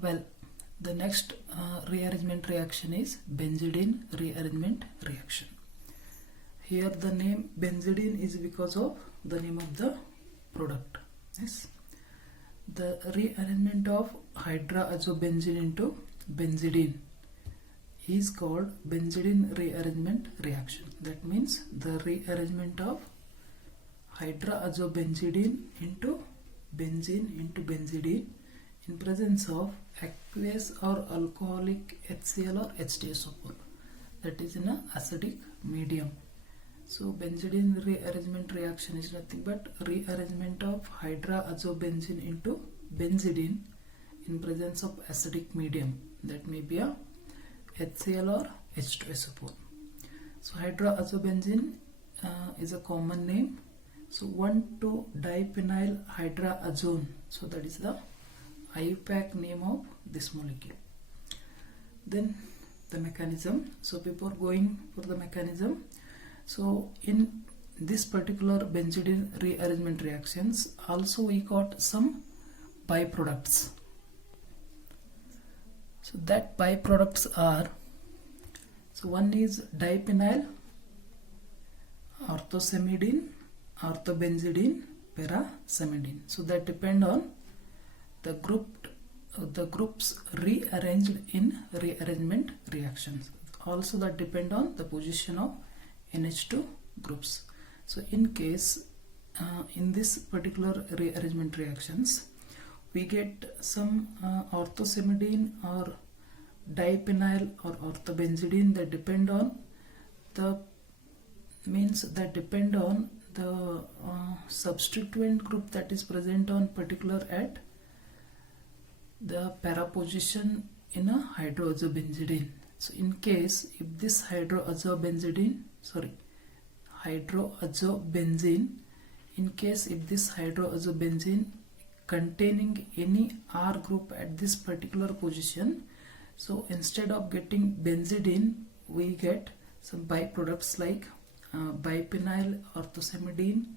Well, the next rearrangement reaction is Benzedine rearrangement reaction. Here the name Benzedine is because of the name of the product. Yes. The rearrangement of hydroazobenzene into benzidine is called Benzedine rearrangement reaction. That means the rearrangement of hydroazobenzidine into benzene into benzidine in presence of aqueous or alcoholic HCl or H2SO4, that is in an acidic medium. So Benzedine rearrangement reaction is nothing but rearrangement of hydroazobenzene into benzidine in presence of acidic medium, that may be a HCl or H2SO4. So hydroazobenzene is a common name. So 1,2-diphenyl hydrazone, so that is the IUPAC name of this molecule. Then the mechanism. So before going for the mechanism, so in this particular Benzedine rearrangement reactions also we got some byproducts. So that byproducts are, so one is diphenyl orthosamidine, orthobenzidine, parasamidine. So that depend on the groups rearranged in rearrangement reactions. Also that depend on the position of NH2 groups. So in case in this particular rearrangement reactions we get some orthosamidine or diphenyl or orthobenzidine that depend on the substituent group that is present on particular at the para position in a hydroazobenzidine. So in case if this hydroazobenzene, in case if this hydroazobenzene containing any R group at this particular position, so instead of getting benzidine we get some byproducts like biphenyl orthosamidine,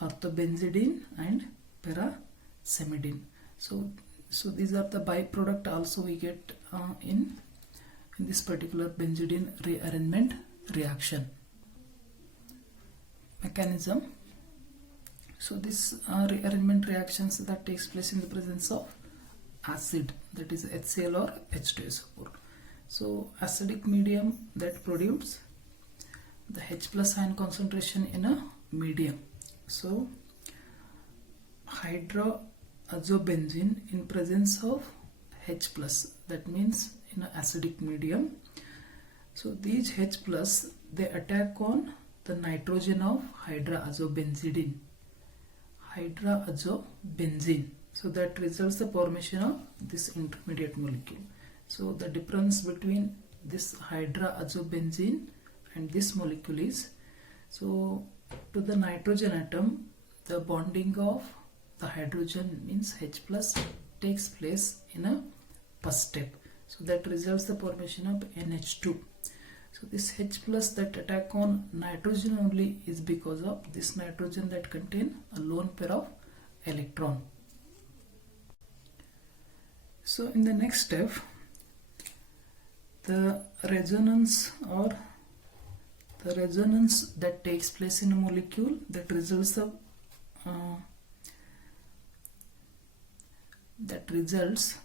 orthobenzidine and parasamidine. So these are the byproduct also we get in this particular Benzedine rearrangement reaction. Mechanism. So this rearrangement reactions that takes place in the presence of acid, that is HCl or H2SO4. So acidic medium that produces the H plus ion concentration in a medium. So hydroazobenzene in presence of H plus, that means in an acidic medium. So these H plus they attack on the nitrogen of hydroazobenzene. So that results the formation of this intermediate molecule. So the difference between this hydroazobenzene and this molecule is, so to the nitrogen atom the bonding of the hydrogen means H plus takes place in a first step. So that results the formation of NH2. So this H plus that attack on nitrogen only is because of this nitrogen that contain a lone pair of electron. So in the next step, the resonance that takes place in a molecule that results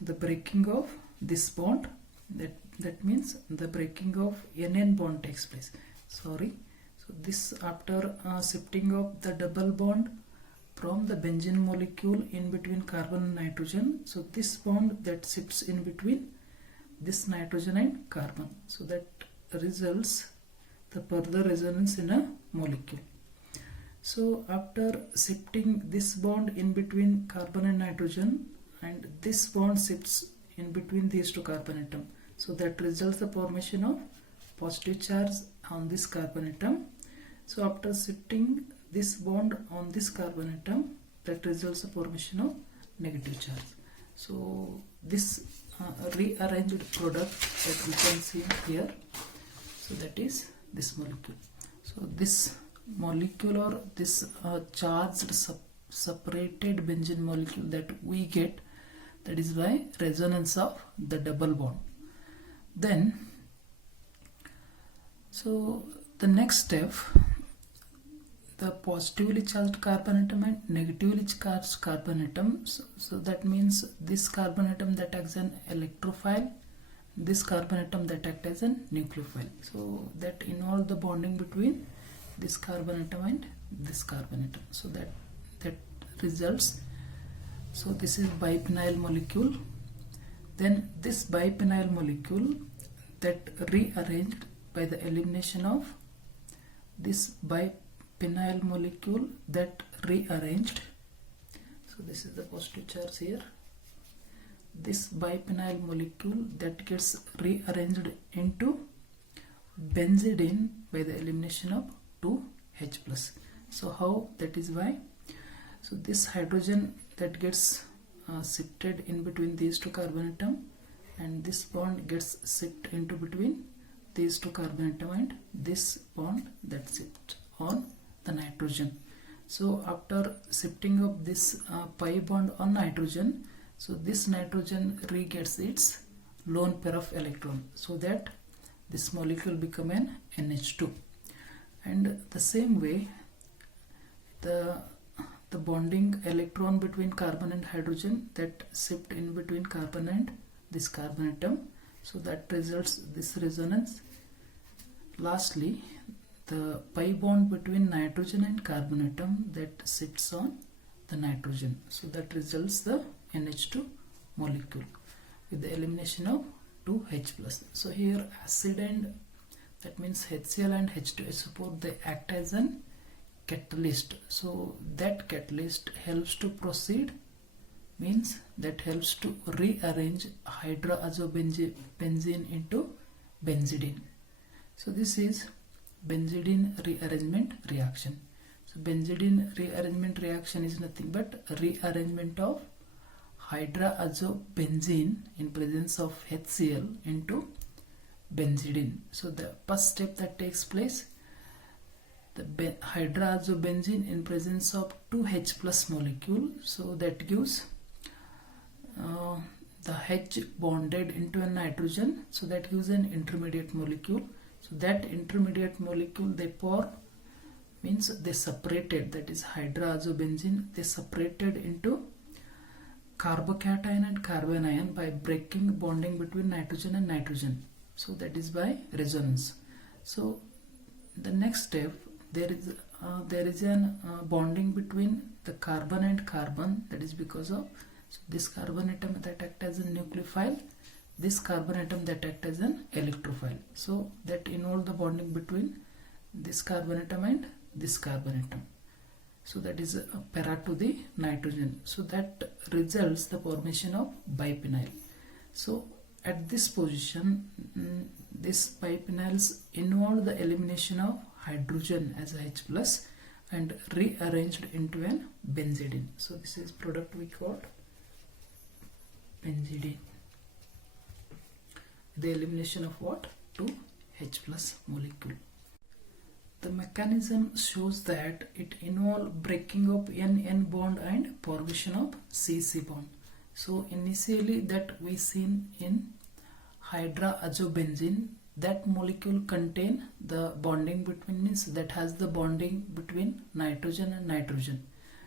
the breaking of this bond, that means the breaking of NN bond takes place. So this after shifting of the double bond from the benzene molecule in between carbon and nitrogen, so this bond that shifts in between this nitrogen and carbon, so that results the further resonance in a molecule. So after shifting this bond in between carbon and nitrogen, and this bond shifts in between these two carbon atom, so that results the formation of positive charge on this carbon atom. So after shifting this bond on this carbon atom, that results the formation of negative charge. So this rearranged product that we can see here, so that is this molecule. So this molecule or this charged separated benzene molecule that we get that is by resonance of the double bond. Then so the next step, the positively charged carbon atom and negatively charged carbon atom. So that means this carbon atom that acts as an electrophile, this carbon atom that acts as a nucleophile. So that involve the bonding between this carbon atom and this carbon atom. So that results. So this is bipenyl molecule. Then this bipenyl molecule that rearranged by the elimination of this bipenyl molecule that rearranged. So this is the positive charge here. This bipenyl molecule that gets rearranged into benzidine by the elimination of 2H+. So how? That is why. So this hydrogen that gets shifted in between these two carbon atom, and this bond gets shifted into between these two carbon atom, and this bond that shifts on the nitrogen. So after shifting of this pi bond on nitrogen, so this nitrogen re-gets its lone pair of electron, so that this molecule become an NH2. And the same way, the bonding electron between carbon and hydrogen that shift in between carbon and this carbon atom, so that results this resonance. Lastly, the pi bond between nitrogen and carbon atom that sits on the nitrogen, so that results the NH2 molecule with the elimination of 2H+. So here acid and that means HCl and H2SO4, they act as an catalyst. So that catalyst helps to proceed, means that helps to rearrange hydroazobenzene into benzidine. So this is benzidine rearrangement reaction. So benzidine rearrangement reaction is nothing but rearrangement of hydroazobenzene in presence of HCl into benzidine. So the first step that takes place, the hydroazobenzene in presence of 2H+ molecule, so that gives the H bonded into a nitrogen, so that gives an intermediate molecule. So that intermediate molecule they pour, means they separated, that is hydroazobenzene, they separated into carbocation and carbanion by breaking bonding between nitrogen and nitrogen. So that is by resonance. So the next step, there is an bonding between the carbon and carbon, that is because of this carbon atom that act as a nucleophile, this carbon atom that act as an electrophile. So that involve the bonding between this carbon atom and this carbon atom. So that is a para to the nitrogen. So that results the formation of bipenyl. So at this position, this bipenyls involve the elimination of hydrogen as a H+ and rearranged into an benzidine. So this is product we called benzidine. The elimination of what? 2H+ molecule. The mechanism shows that it involves breaking of N-N bond and formation of C-C bond. So initially that we seen in hydroazobenzene, that molecule contain the bonding between, means that has the bonding between nitrogen and nitrogen.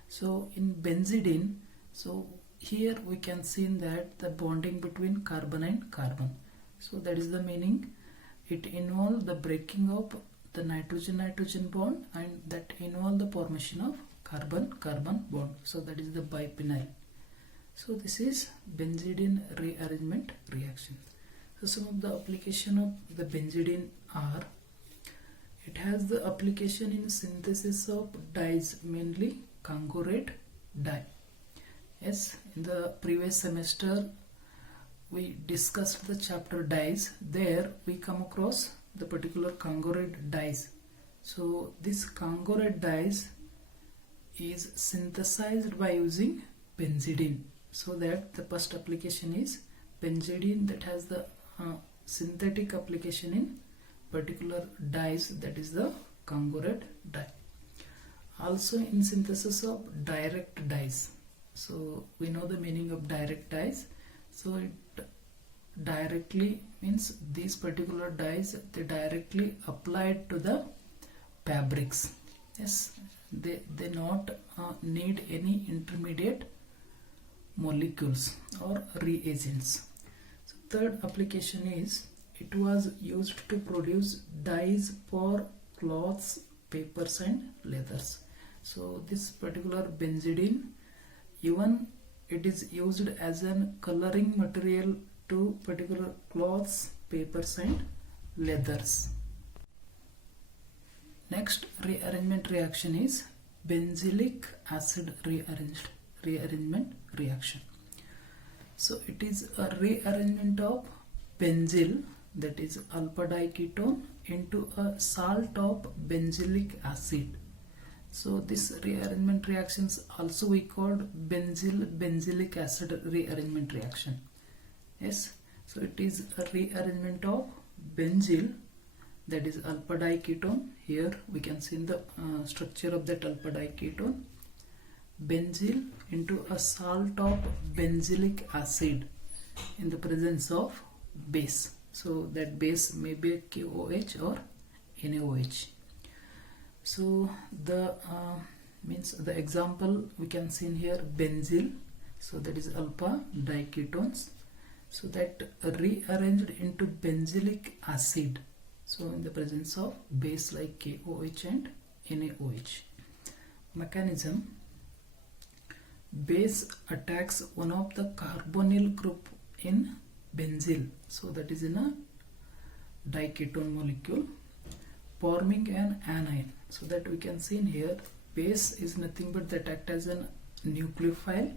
So in benzidine, so here we can see that the bonding between carbon and carbon. So that is the meaning. It involves the breaking of the nitrogen-nitrogen bond, and that involves the formation of carbon-carbon bond. So that is the bipenyl. So this is benzidine rearrangement reaction. So some of the application of the benzidine are, it has the application in synthesis of dyes, mainly Congo red dye. Yes, in the previous semester we discussed the chapter dyes. There we come across the particular Congo red dyes. So this Congo red dyes is synthesized by using benzidine. So that the first application is benzidine that has the synthetic application in particular dyes, that is the Congo red dye. Also in synthesis of direct dyes, So we know the meaning of direct dyes. So it directly means these particular dyes, they directly applied to the fabrics. Yes, they not need any intermediate molecules or reagents. So third application is it was used to produce dyes for cloths, papers and leathers. So this particular Benzedine, even it is used as a coloring material to particular cloths, papers and leathers. Next rearrangement reaction is benzylic acid rearrangement reaction. So it is a rearrangement of benzyl, that is alpha diketone, into a salt of benzylic acid. So this rearrangement reactions also we called benzylic acid rearrangement reaction. Yes, so it is a rearrangement of benzyl, that is alpha diketone. Here we can see in the structure of that alpha diketone, benzyl into a salt of benzylic acid in the presence of base. So that base may be a KOH or NaOH. So the means the example we can see in here, benzyl, so that is alpha diketones, so that rearranged into benzylic acid, so in the presence of base like KOH and NaOH. Mechanism: base attacks one of the carbonyl group in benzyl, so that is in a diketone molecule, forming an anion. So that we can see in here, base is nothing but that act as a nucleophile.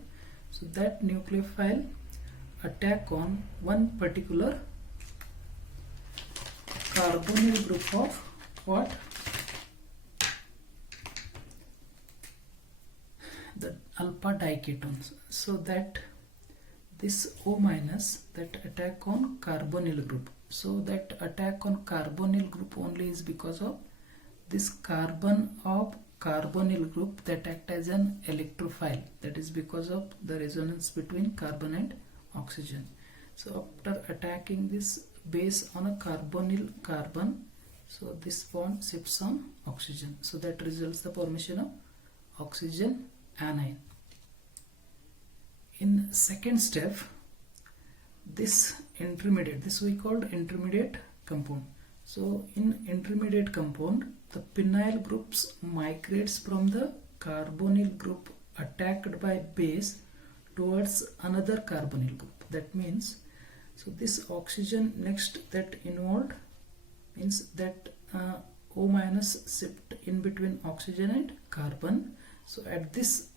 So that nucleophile attack on one particular carbonyl group of what? The alpha diketones. So that this O minus, that attack on carbonyl group. So that attack on carbonyl group only is because of this carbon of carbonyl group that act as an electrophile. That is because of the resonance between carbon and oxygen. So after attacking this base on a carbonyl carbon, so this bond shifts on oxygen. So that results the formation of oxygen anion. In second step, this intermediate, this we called intermediate compound. So in intermediate compound, the phenyl groups migrates from the carbonyl group attacked by base towards another carbonyl group. That means, so this oxygen next that involved means that O minus shift in between oxygen and carbon. So at this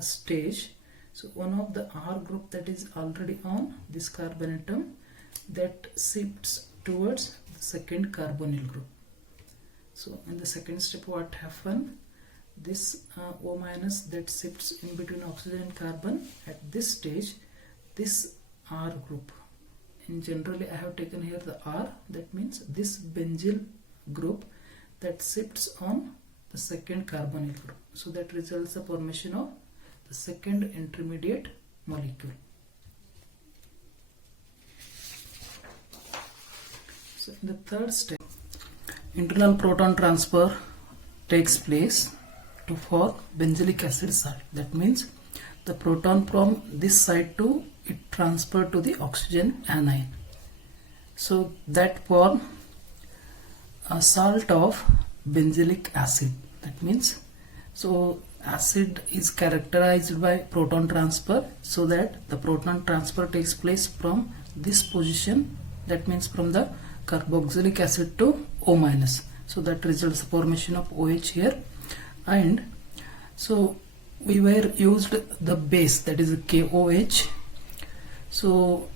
stage, so one of the R group that is already on this carbon atom, that shifts towards the second carbonyl group. So in the second step, what happened? This O minus that shifts in between oxygen and carbon, at this stage, this R group, and generally I have taken here the R, that means this benzyl group that shifts on the second carbonyl group. So that results the formation of the second intermediate molecule. So in the third step, internal proton transfer takes place to form benzylic acid salt. That means the proton from this side to it transferred to the oxygen anion. So that form a salt of benzylic acid. That means, so acid is characterized by proton transfer, so that the proton transfer takes place from this position, that means from the carboxylic acid to O minus. So that results the formation of OH here. And so we were used the base, that is KOH. So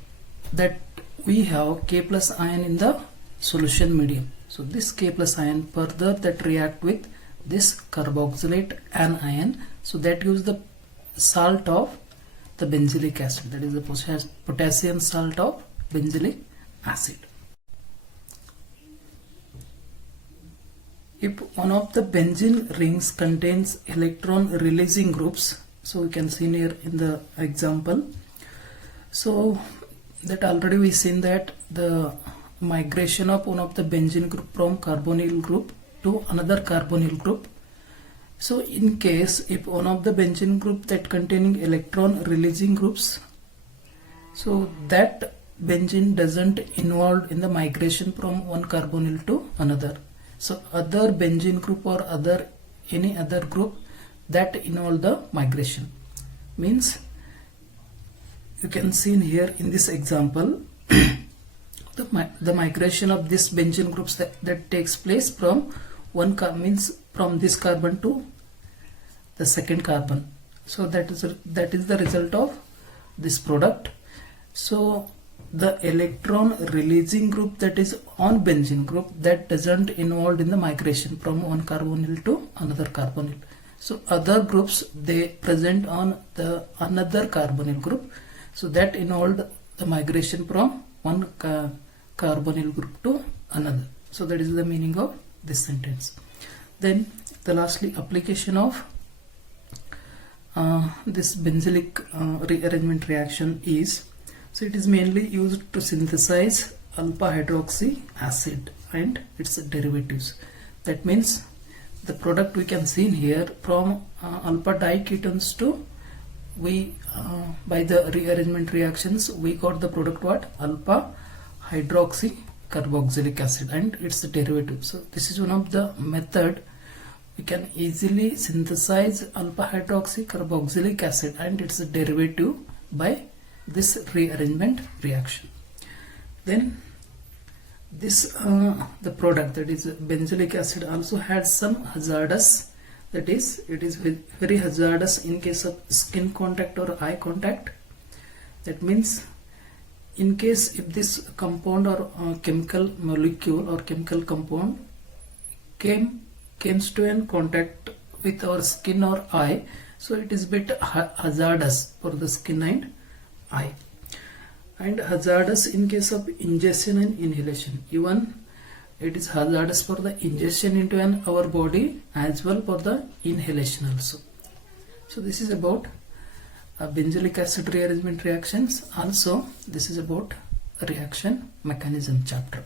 that we have K plus ion in the solution medium. So this K plus ion further that react with this carboxylate anion, so that gives the salt of the benzylic acid, that is the potassium salt of benzylic acid. If one of the benzene rings contains electron releasing groups, So we can see here in the example. So that already we seen that the migration of one of the benzene group from carbonyl group to another carbonyl group. So in case if one of the benzene group that containing electron releasing groups, so that benzene doesn't involved in the migration from one carbonyl to another. So other benzene group or any other group that involve the migration. Means you can see here in this example the migration of this benzene groups that takes place from from this carbon to the second carbon. So that is the result of this product. So the electron releasing group that is on benzene group that doesn't involved in the migration from one carbonyl to another carbonyl. So other groups they present on the another carbonyl group, so that involved the migration from one carbonyl group to another. So that is the meaning of this sentence. Then the lastly application of this benzylic rearrangement reaction is, so it is mainly used to synthesize alpha hydroxy acid and its derivatives. That means the product we can see here from alpha diketones to by the rearrangement reactions we got the product what? Alpha hydroxy carboxylic acid and its derivative. So this is one of the method we can easily synthesize alpha hydroxy carboxylic acid and its derivative by this rearrangement reaction. Then this the product, that is benzylic acid, also had some hazardous, that is it is very hazardous in case of skin contact or eye contact. That means in case if this compound or chemical molecule or chemical compound comes to in contact with our skin or eye, so it is bit hazardous for the skin and eye, and hazardous in case of ingestion and inhalation. Even it is hazardous for the ingestion into our body as well for the inhalation also. So this is about benzylic acid rearrangement reactions. Also this is about reaction mechanism chapter.